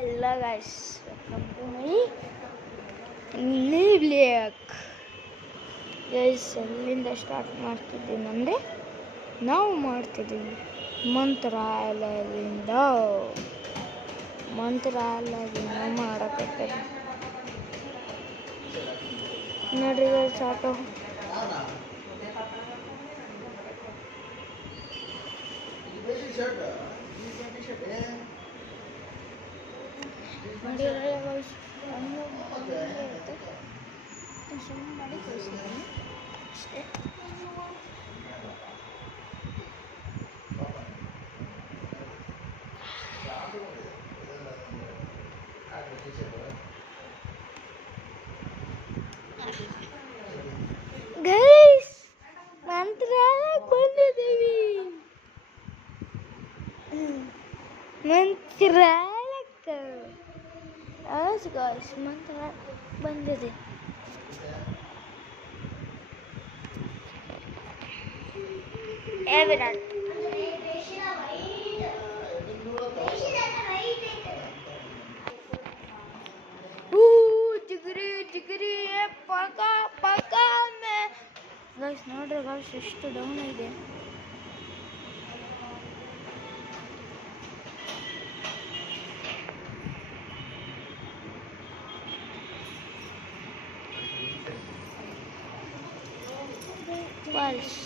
ಎಲ್ಲ guys welcome to my new blog. Guys ಎಲ್ಲಿಂದ start ಮಾಡ್ತಿದ್ದೀನಿ ಅಂದರೆ ನಾವು ಮಾಡ್ತಿದ್ದೀವಿ ಮಂತ್ರಾಲಯದಿಂದ ಮಾಡಕತ್ತೀವಿ ನೋಡ್ರಿ ಗೈಸ್ ಆಟೋ. ಸುಮ್ಮನೆ ಮಾಡಿ ಕಳಿಸಿದ್ದೀನಿ ಅಷ್ಟೇ. ಗೈಸ್ ಮಂತ್ರಾಲಯಕ್ಕೆ ಬಂದಿದ್ದೀವಿ. ಮಂತ್ರಾಲಯಕ್ಕೆ ಗೈಸ್ ಮಂತ್ರಾಲಯ ಬಂದಿದೆ. ವಿರಾಟ್ ಜಿಗರಿ ಜಿಗರಿ ಪಕ ಪಕ ಗೈಸ್ ನೋಡ್ರಿ ಗೈಸ್ ಎಷ್ಟು ಡೌನ್ ಇದೆ. ಫಾಲ್ಸ್